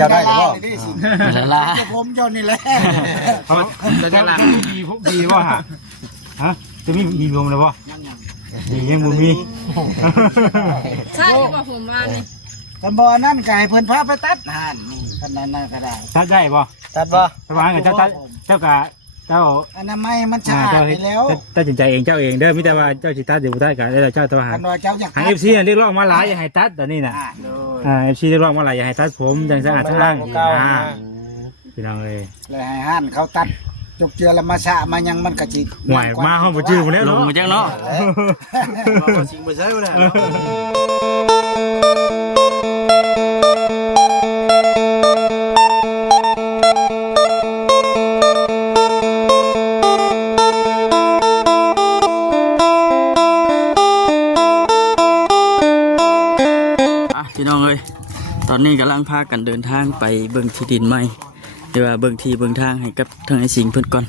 จะได้หรือเปล่า ละลา ผมเจ้านี่แหละ จะละดีบ่ฮะฮะจะมีลมแล้วบ่ยังบ่มี ใช่ป่ะผมมานี่ กันบ่นั่นไก่เพิ่นพาไปตัดห่านนี่ขนาดนั้นก็ได้ ตัดได้บ่ ตัดบ่ ระวังกับเจ้ากะเจ้า อนามัยมันสะอาดไปแล้ว ตัดสินใจเองเจ้าเองเด้อมิแต่ว่าเจ้าสิตัดหรือบ่ตัดก็ได้เจ้าตัวหา กันว่าเจ้าอยาก หา FC เรียกร้องมาหลายอย่าให้ตัดตอนนี้น่ะFC เรียกร้องมาหลายอย่าให้ตัดผมจังสะอาดสะอ้างพี่น้องเอ้ย เลยให้ห่านเขาตัดจกเจือแล้วมาสะมายังมันก็สิ หวยมาห้องบ่จื้อบ่แล้ว ลง เนาะ มาจังเนาะ จริงบ่ใช่บ่ได้พี่น้องเอ้ยตอนนี้กำลังพากันเดินทางไปเบิ่งที่ดินใหม่หรือว่าเบิ่งที่เบิ่งทางให้กับทางไอ้สิงห์เพิ่นก่อน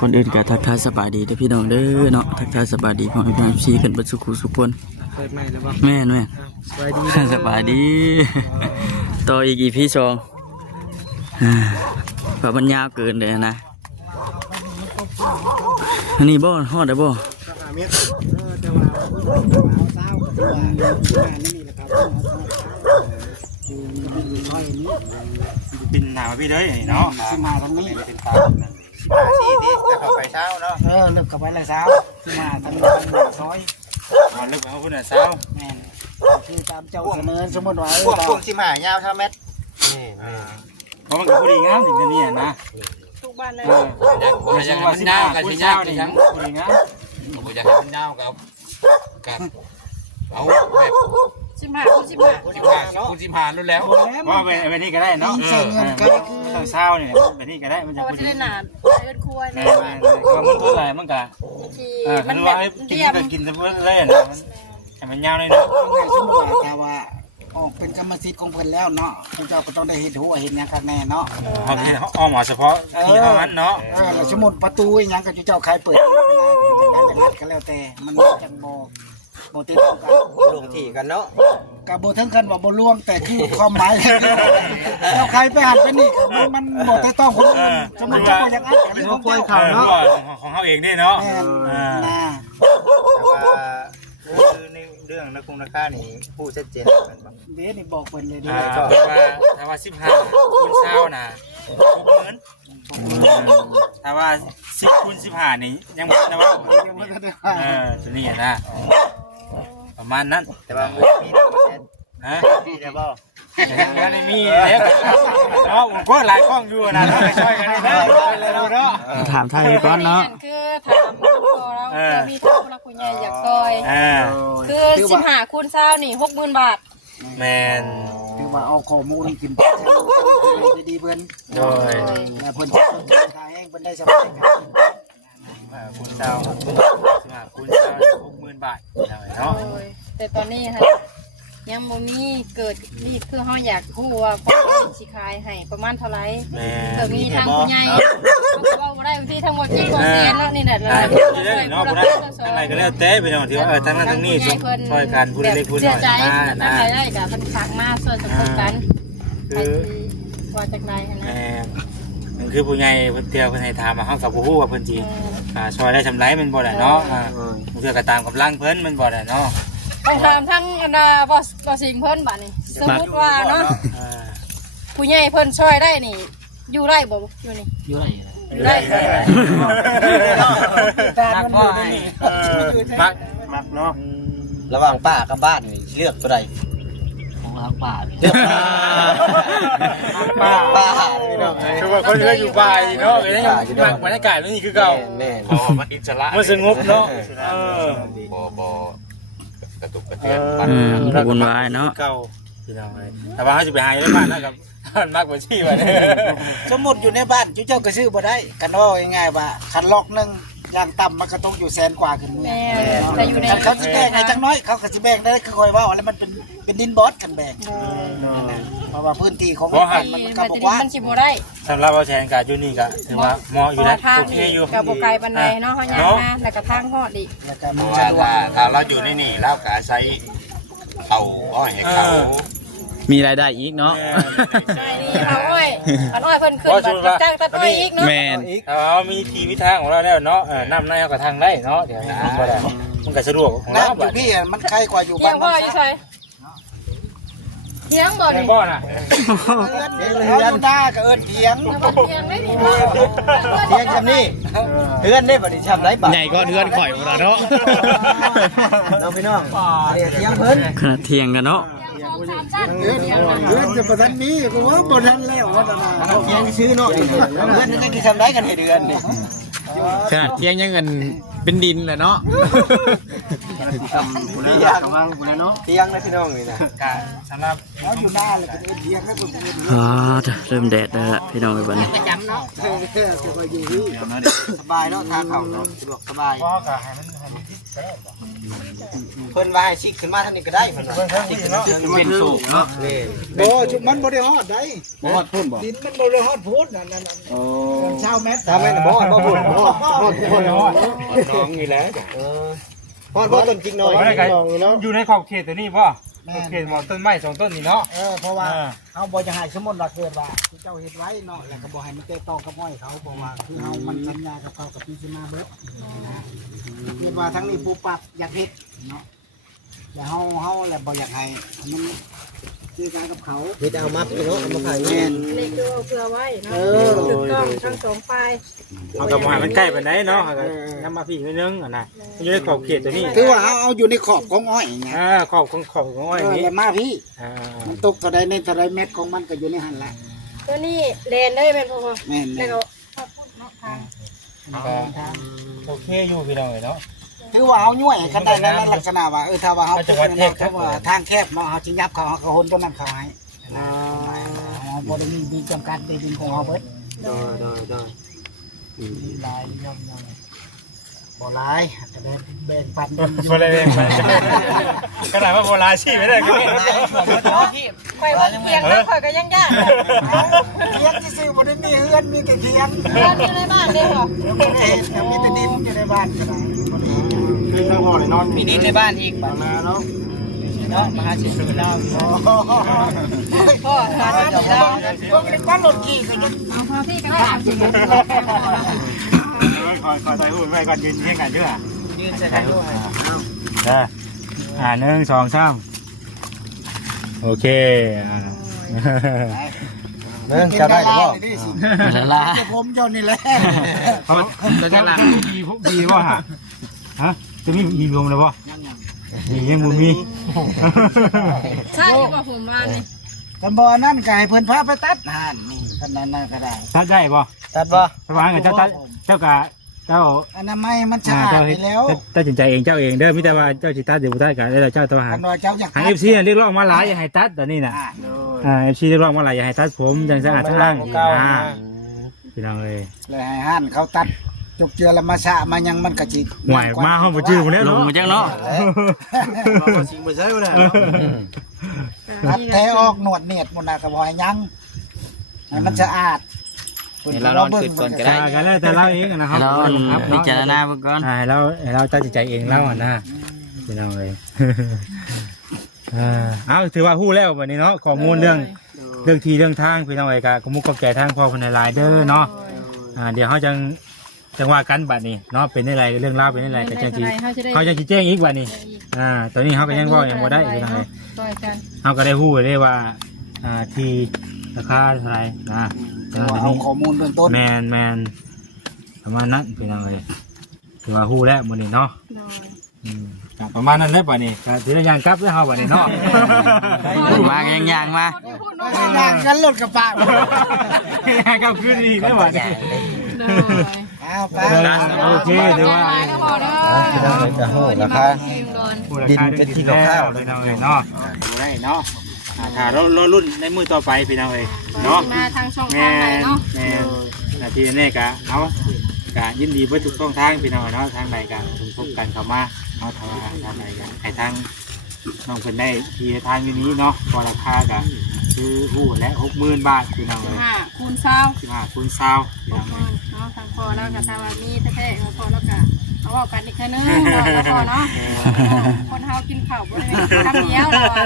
คนอื่นก็ทักทายสบายดีเด้อพี่น้องเด้อเนาะทักทายสบายดีพ่อแม่พี่กันเบิดสุขุสุขคน เปิดใหม่แล้วบ่ แม่น สบายดี สบายดีต่ออีกEP 2เพราะมันยาวเกินเลยนะอันนี้บ่ฮอดได้บ่ เมตร แต่ว่าเอาเช้าก็คือว่านี่แหละครับอยู่น้อยนี้ ปินหน้ามาพี่เด้อเนาะ สิมาทางนี้ ที่จะเข้าไปเช้าเนาะ เลิกกับไปละเช้าสิมาทางซอย มาลึกเอาพุ่นน่ะเช้า แม่นคือตามเจ้าเสนอสมมติว่า พวกที่มายาว5เมตรนี่ เพราะมันก็พอดีงามถึงจะนี่นะ ทุกบ้านเลย อย่างมันยาวกับสิยาวนี่ทั้งพอดีงาม ผมอยากให้มันยาวกับเอาแบบ 15 คุณสิผ่านรู้แล้ว ว่าแบบนี้ก็ได้เนาะ ใส่เงินก็ เช้าเนี่ยแบบนี้ก็ได้มันจะ พอ พอ จะ ดี ได้หนาเอิ้นครัว แม่ แม่ ก็มันเท่าไหร่มันก็ ที่ มั มัน น ว่า แบบ กิน เรียม ก็กินเพื่อเลยนะให้มันยาวหน่อยเนาะ สมมติว่าแต่ว่าออกเป็นกรรมสิทธิ์ของเพิ่นแล้วเนาะผู้เจ้าก็ต้องได้เห็นหัวเห็นหยังกันแน่เนาะ เขาที่เขาเอาหมอเฉพาะที่เท่านั้นเนาะ แล้วสมมติประตูอีหยังก็เจ้าใครเปิดจะได้อย่างนั้นก็แล้วแต่มันจังบ่ติดต่อกัน ลงที่กันเนาะ ก็บ่ถึงขั้นว่าบ่ล่วงแต่คือความหมายเจ้าใครไปหันไปนี่มันบ่ติดต้องคนอื่นสมมุติเจ้าบ่อยากอัดก็เรื่องของเจ้า ของเขาเองนี่เนาะ แม่นนะ คือในเรื่องนักคงนักฆ่านี่ผู้ชัดเจนมันบ่ เด้นี่บอกเพิ่นเลยดิ ถ้าว่า15คูณเช้านะ60,000ถ้าว่า10คูณ15นี่ยังบ่ได้ว่าตัวนี้นะประมาณนั้น แต่ว่ามีได้บ่แซ่ ฮะ มีได้บ่ ยังไม่มีแล้วเนาะผมก็หลายกล้องอยู่นะเราไปช่วยกันได้เนาะ ถามไทยก่อนเนาะ คือถามเรามีท่านผู้รักผู้ใหญ่อยากซอยคือ15คูณ20นี่ 60,000 บาท แมน คือว่าเอาข้อมูลกินดีเพิ่น โดย แล้วเพิ่นทายเองเพิ่นได้สบายกัน คูณเช้าคูณเช้า60,000 บาทเนาะ แต่ตอนนี้ฮะยังบ่มีเกิดรีบคือเฮาอยากรู้ว่าพ่อสิขายให้ประมาณเท่าไหร่ แม เกิดมีทางผู้ใหญ่เขาบอกว่าได้บางทีทั้งหมดกี่โมงเย็นแล้วนี่แหละเลย เนาะบ่ได้อะไรก็แล้วแต่ไปเนาะที่ว่าทั้งนั้นทั้งนี้ช่วยกันผู้เล็กผู้น้อย ใจ มา ถ้า นะ ใครได้กับมันฝากมาส่วนสมทบกัน คือ ว่าจากไหน แม นะ มันคือผู้ใหญ่เพิ่นเที่ยวเพิ่นให้ถามมาเฮากับบ่ฮู้ว่าเพิ่นสิช่วยได้ชำไรมันบ่ได้เนาะเพื่อก็ตามกำลังเพิ่นมันบ่ได้เนาะ ต้องถามทั้งบ่สิงเพิ่นบัดนี้สมมติว่าเนาะผู้ใหญ่เพิ่นช่วยได้นี่อยู่ได้บ่อยู่นี่อยู่ได้ แต่มันอยู่ในนี่ มักเนาะ ระหว่างป้ากับบ้านนี่เลือกตัวใด ของทางป่า เลือกป้าพี่น้อง คือว่าคนเคยอยู่บ่ายเนาะก็ยังมักบรรยากาศนี่คือเก่า แม่ มันอิสระ มันสงบเนาะ บ่กระตุกกระเทือน วุ่นวายเนาะ เก่าพี่น้องเอ้ยแต่ว่าเขาจะไปหาอยู่ในบ้านนะครับมันมากกว่าที่ว่าเนี่ย สมมุติอยู่ในบ้านเจ้าก็ซื้อบ่ได้กันว่าง่ายๆว่าคันล็อกนึงอย่างต่ำมันก็ต้องอยู่แสนกว่าขึ้นมือ แม่แต่อยู่ใน เขาสิแบ่งให้จังน้อยเขาก็สิแบ่งได้คือคอยว่าแล้วมันเป็นดินบอสกันแบ่งเพราะว่าพื้นที่ของมันก็บ่กว้าง มันสิบ่ได้ สำหรับเราแชร์การอยู่นี่ก็ถือว่าเหมาะอยู่นะ ทาง โอเค นี่ อยู่ กับบ่ไกลปานใดเนาะเฮาย่างมาแล้วก็ทางฮอดอีก แล้วก็ เพ มัน ราะ สะ ว่า ดวก ถ้าเราอยู่ในนี่เราก็อาศัยเขาอ้อยให้เขา มีรายได้อีกเนาะ ใช่นี่เอาอ้อยเพิ่นขึ้นบัดจ้างตัดอ้อยอีกเนาะ แม่น เอามีทีมีทางของเราแล้วเนาะน้ำในเอากับทางได้เนาะเดี๋ยวบ่ได้มันก็สะดวกของเรา น้ำอยู่พี่มันใกล้กว่าอยู่ เที่ บ้าย น งพ่ออยู่ใช่เที่ยงบ่ เรีย นี่ นบ่น่ะ เขาอยู่หน้าก็เอิ้นเถียง เที่ยงได้นี่ เที่ยงจำนี่เพื่อนได้บ่ได้ทำไรบ่ ใหญ่ก็เทือนข่อยของเราเนาะ น้องพี่น้องเนี่ยเที่ยงเพิ่น ขนาดเที่ยงกันเนาะ เอิ้นจะประทันนี้กูว่าบ่ทันแล้วว่าซั่นน่ะ เที่ยงซื้อเนาะเพื่อนจะกินทำไรกันให้เดือนนี่ ขนาดเที่ยงยังเงินเป็นดินแหละเนาะ เที่ยงเที่ยงนะพี่น้องนี่นะ กะสำหรับ เขาอยู่หน้าเลยก็เอิ้นเถียงให้เพิ่นเอิ้น อ๋อเริ่มแดดแล้วล่ะพี่น้องเอ้ยบัดนี้ สบายเนาะทางเขาเนาะสะดวกสบาย พ่อก็ให้มัน เพิ่นว่าให้ชิกขึ้นมาทางนี้ก็ได้เพิ่นว่าชิกขึ้นมา เป็นสูงเนาะ นี่ บ่ชุบมันบ่ได้ฮอดได้ บ่ฮอดพุ่นบ่ ดินมันบ่ได้ฮอดพูดนั่นๆ โอ้ ๆชาวแมท ทำให้บ่บ่พูดบ่พูดน้องนี่แหละพอดบ่ต้นจริงหน่อยน้องนี่เนาะ อยู่ในขอบเขตตัวนี้ป่ะขอบเขตหมอต้นไม้2ต้นนี่เนาะ เพราะว่าเฮาบ่จะให้สมมุติว่าเกิดว่าที่เจ้าเฮ็ดไว้เนาะแล้วก็บ่ให้มันแตกต่อกับอ้อยเขาเพราะว่าคือเฮามันสัญญากับเขากับพิจารณาเบิดนะเรียกว่าทั้งนี้ผู้ปรับอยากเฮ็ดเนาะแต่เฮาแหละบ่อยากให้มันคือการกับเขา เฮ็ดเอามาพี่เนาะเอามาขาย แม่น นี่คือเอาเพื่อไว้เนาะถูกต้องทั้งสองฝ่าย เอากับหมายมันใกล้ปานใดเนาะนำมาพี่นิดนึงอ่ะนะอยู่ในขอบเขตตัวนี้ คือว่าเฮาเอาอยู่ในขอบของอ้อยไง ขอบของอ้อยนี้ แล้วมาพี่มันตกเท่าใดในเท่าใดเม็ดของมันก็อยู่ในหั่นแหละ ตัวนี้แลนได้แม่นพ่อ แม่น แล้วก็ทาง โอเคอยู่พี่น้องเนาะ คือว่าเฮาย่วยกันได้ในลักษณะว่าถ้าว่าเฮาถ้าว่าทางแคบเนาะเฮาสิยับเขาเฮาก็หนตัวนั้นเขาให้บ่ได้มีจำกัดในดินของเฮาเบิด ได้ ลายย่อมบ่ลายจะได้แบ่งปัน โบราณขนาดว่าโบราณชีไม่ได้ก็ไม่ได้ ข่อยว่าเพียงแล้วข่อยก็ยังยาก เคียงซื่อๆบ่ได้มีเฮือนมีแต่เคียง เพื่อนอยู่ในบ้านเด้เหรอ มีแต่ดินอยู่ในบ้านก็ได้ คือทั้งพ่อเลยนอน มีนิดในบ้านอีกบ้านมาเนาะเนาะมหาเศรษฐีลาว พ่อหาที่ดาว ก็เป็นบ้านรถขี่ก็ยัง เอาพอพี่ก็ได้ คอยใส่หุ่นไว้ก่อนยืนเที่ยงกันด้วย ยืนใส่ถ่ายรูป 1 2 3โอเคเบิ่งจะได้บ่ ละลา ผมเจ้านี่แหละ เขาจะได้ละดีว่าฮะจะมีลมแล้วป่ะมียังบุมี ใช่กว่าผมมานี่ กันบ่นั่นก็ให้เพิ่นพาไปตัดห่านนี่กันนั้นก็ได้ ตัดได้ป่ะ ตัดบ่ สว่างกับเจ้ากะเจ้า อนามัยมันสะอาดไปแล้ว ตัดสินใจเองเจ้าเองเด้อมิแต่ว่าเจ้าจิตัดเดี๋ยวตัดกันแล้วเจ้าตัวหา กันว่าเจ้าอยาก หาเอฟซีเรียกร้องมาหลายอย่าให้ตัดแต่นี่น่ะเอฟซีเรียกร้องมาหลายอย่าให้ตัดผมยังสะอาดทั้งร่างพี่น้องเลย เลยให้ห่านเขาตัดจกเจือแล้วมาสะมายังมันก็สิ หวยมาห้องบ่จื้อหมดแล้ว ลง เนาะ มาจังเนาะ บ่สิงบ่ใช่บ่ได้ ตัดแท้ออกหนวดเนียดหมดน่ะก็บ่ให้ยังให้มันสะอาด เห็นเรานอนขึ้นก่อนก็ได้ กันแล้วแต่เราเองนะครั ให้เราพิจารณาเบิ่งก่อน ให้เราตัดสินใจเองเล่าอ่ะนะพี่น้องเลยเอาถือว่าฮู้แล้ววันนี้เนาะข้อมูลเรื่องที่เรื่องทางพี่น้องเอ้ยก็ขมุกขอบใจทางพ่อคนในไลน์เด้อเนาะเดี๋ยวเขาจังว่ากันบัดนี้เนาะเป็นอะไรเรื่องราวเป็นอะไรก็จังสิเขาจะแจ้งอีกบัดนี้ตอนนี้เขาก็ยังบ่บ่ได้พี่น้องเอ้ย ต่อยกัน เขาก็ได้ฮู้ได้ว่าที่ราคาเท่าไหร่นะ เอาข้อมูลเบื้องต้น แมนประมาณนั้นพี่น้องเอ้ยถือว่าฮู้แล้วมื้อนี้เนาะประมาณนั้นแหละบัดนี้ก็ถือว่ายังกลับแล้วเฮาบัดนี้เนาะ มากันย่างๆมา ย่างกันรถกระบะ ยังกลับคืนอีกแล้วบัดนี้ เอาไป โอเคถือว่า ราคาดินเป็นที่ข้าว พี่น้องเอ้ยเนาะบ่ได้เนาะถ้าเรารุ่นในมือต่อไปพี่น้องเอ้ยเนาะ มาทางช่อง แม่ ทางไหนเนาะ แม่นาทีนี้กะเอากะยินดีเพื่อทุกช่องทางพี่น้องเนาะทางใดกันสมทบกันเข้ามาเอาทางใดกันให้ทางน้องเพิ่นได้ที่ทางนี้เนาะพอราคากะคือหู้และ60,000 บาทพี่น้องเลย 15คูณ20 15คูณ20พี่น้องเลย เนาะทางพอแล้วก็ทางว่ามีแท้ๆพอแล้วก็ เอาว่ากันอีกเทื่อนึงแล้วพอเนาะคนเฮากินข้าวบ่ได้คำเดียวเราอ่ะ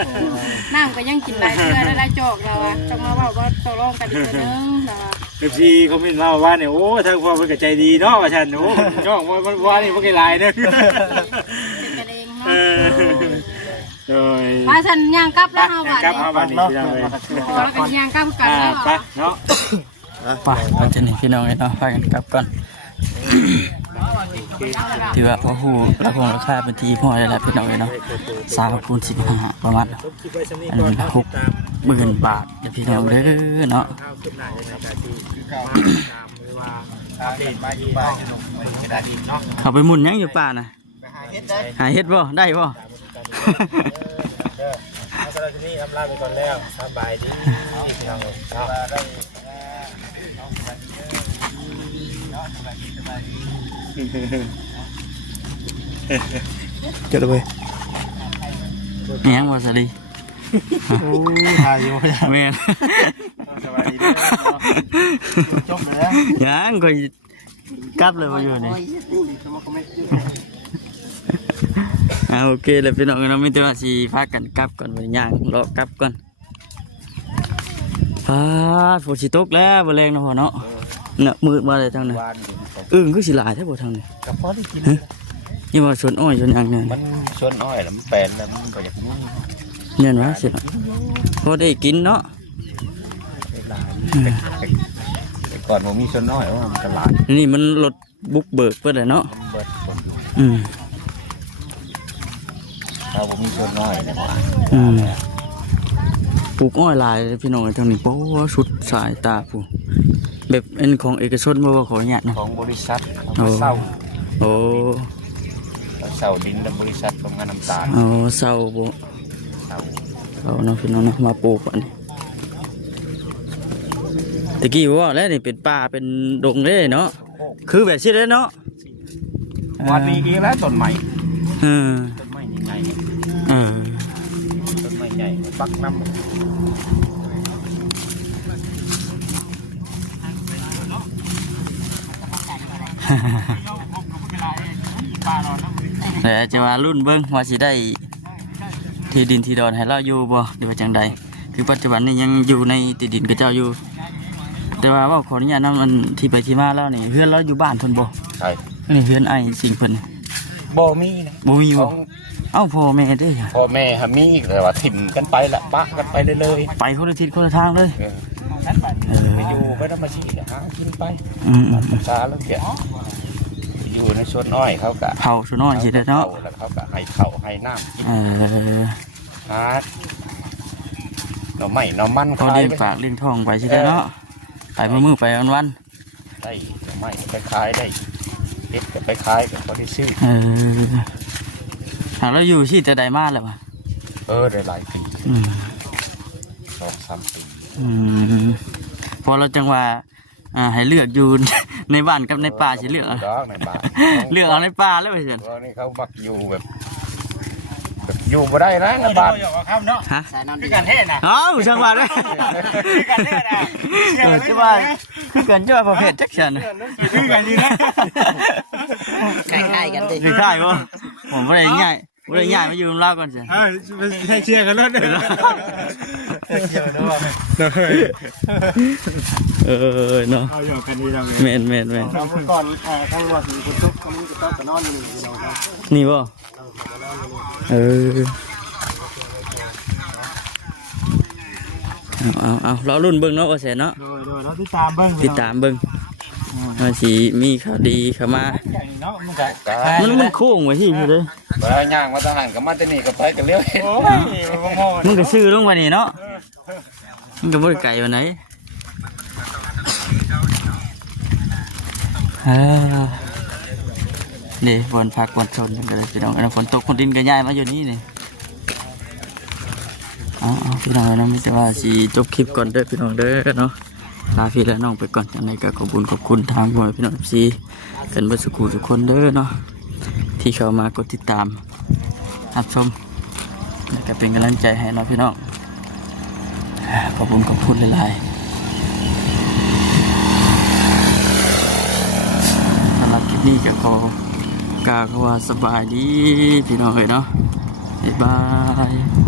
น้ำก็ยังกินหลายเทื่อได้จอกเราอ่ะจังมาเว้าก็ตกลงกันอีกเทื่อนึงเราอ่ะ FC คอมเมนต์มาว่าเนี่ยโอ้ทางพ่อเพิ่นก็ใจดีเนาะว่าฉันโอ้ช่องว่านี่บ่ไกลหลายเด้อ เป็นกันเองเนาะ โดย มาฉันย่างกลับแล้วเฮาบัด ครับ นี้ เอาบัดนี้พี่น้องเลย แล้วก็ย่างกลับกันแล้ว ไปเนาะ ไปมันจะนี่พี่น้องเนาะพากันกลับก่อนถือว่าพอหูราคาเป็นทีพ่อได้แล้วพี่น้องเนาะ3คูณ15ประมาณอันนี้60,000 บาทเดี๋ยวพี่น้องเด้อเนาะเขาไปหมุนยังอยู่ป่านะหาเฮ็ดบ่ได้บ่ สำหรับที่นี่ลาไปก่อนแล้วสบายดีพี่น้องเนาะ เจอเลย นี่ยังบ่สลี โอ้ทายอยู่ แม่น สบายดีจบเลย ยังก็กลับเลยมาอยู่นี่โอเคแล้วพี่น้องเราไม่ต้องสิพากันกลับก่อนไปย่างรอกลับก่อนฝนสิตกแล้วบ่แรงเนาะพ่อเนาะน่ะมืดมาเลยทางนั้นคือสิหลายแท้บ่ทางนี้ กับพอได้กิน นี่ว่าสวนอ้อยสวนหยังเนี่ย มันชวนอ้อยแล้วมันแปลนแล้วมันก็อยากนุ่ม เนี่ยว่าสิพอได้กินเนาะ แต่ก่อนผมมีชวนอ้อยว่ามันตลาด นี่มันรถบุกเบิกเพิ่นแหละเนาะ เบิดคนอยู่ อืม ถ้าผมมีชวนอ้อยเนี่ยว่า อืมปลูกอ้อยหลายเลยพี่น้องทางนี้โป้สุดสายตาผู้แบบเป็นของเอกชนบ่ว่าขอเนี่ยเนาะ ของบริษัทเขาเศร้า โอ้ เศร้าดินและบริษัทโรงงานน้ำตาล เอาเศร้าบ่ เศร้า เอาน้องพี่น้องเนาะมาปลูกอันนี้ตะกี้ว่าแล้วนี่เป็นป่าเป็นดงเลยเนาะคือแบบนี้เลยเนาะ วันนี้อีกแล้วต้นใหม่ เออ ต้นไม้ใหญ่ เออ ต้นไม้ใหญ่ปักน้ำ แต่จะว่ารุ่นเบิ้งว่าสิได้ที่ดินที่ดอนให้เราอยู่บ่หรือว่าจังใดคือปัจจุบันนี้ยังอยู่ในที่ดินกับเจ้าอยู่ แต่ว่าขออนุญาตนำมันที่ไปที่มาแล้วนี่เพื่อนเราอยู่บ้านเพิ่นบ่ ใช่ นี่เพื่อนไอ้สิ่งเพิ่นนี่ บ่มีนะ บ่มี ข บ่ อง เอ้าพ่อแม่เด้อ พ่อแม่ฮะมีแต่ว่าถิ่มกันไปละปะกันไปเลย ไปคนละทิศคนละทางเลย ไปอยู่ไปน้ำมาชีหากินไป อืม ชาแล้วเกี่ยอยู่ในสวนอ้อยเขากะ เผาสุนอนสิได้เนาะ แล้วเขากะให้เขาให้น้ำกิน หาหน่อไม้หน่อมัน เขา ขาย เลี้ยง ไป ปากเลี้ยงท้องไปสิได้เนาะไปมื้อไปวัน ได้หน่อไม้ไปขายได้เอ็ดก็ไปขายก็พอได้ซื้อ หากเราอยู่ที่แต่ใดมาแล้วป่ะ ได้หลายปี อืม 2-3 ปี พอเราจังว่าให้เลือกอยู่ ในบ้านกับในป่าสิเลือกเอา ดอกในบ้าน เลือกเอาในป่าแล้วไปเถอะ เพราะนี่เขามักอยู่แบบอยู่บ่ได้นะในบ้าน ฮะ คือการเทศนะ เอ้าจังหวะด้วย คือการเทศนะ จังหวะคือกันจังหวะประเภทจักชัน คือกันดีนะ คล้ายๆกันดิ คือได้ป่ะผมไม่ได้ง่ายไม่ได้ง่ายมาอยู่กับเราก่อนสิ ให้เชียร์กันแล้วเด้อเชียร์ด้วยเนาะ เอาอยู่กันดีแล้ว แมน เมื่อก่อนทั้งวัดมีคนทุกข์เขามีกระต๊อบกระนอนอยู่นี่เราครับ นี่ป่ะเอาเรารุ่นเบิ้งเนาะว่าเสร็จเนาะ โดยเราติดตามเบิ้ง ติดตามเบิ้งมาสีมีข่าวดีเข้ามา เนาะมันก็ มันโค้งไว้ที่อยู่เลย เวลาย่างมาทหารก็มาแต่นี่ก็ไปกันเลี้ยว โอ้ยโง่ มันก็ซื้อลงไปนี่เนาะมันก็บ่ได้ไกลวันไหนนี่ฝนพักฝนชนกันเลยพี่น้องฝนตกฝนดินก็ย้ายมาอยู่นี่นี่เอาพี่น้องนะมิแต่ว่าสีจบคลิปก่อนเด้อพี่น้องเด้อเนาะลาพี่และน้องไปก่อนจังไดก็ขอบคุณทางพ่อพี่น้องซีกันเบิดสุขุทุกคนเด้อเนาะที่เข้ามากดติดตามรับชมแล้วก็เป็นกำลังใจให้เนาะพี่น้องขอบคุณหลายๆสำหรับคลิปนี้ก็ขอ กาว่าสบายดีพี่น้องเอ้ยเนาะบ๊ายบาย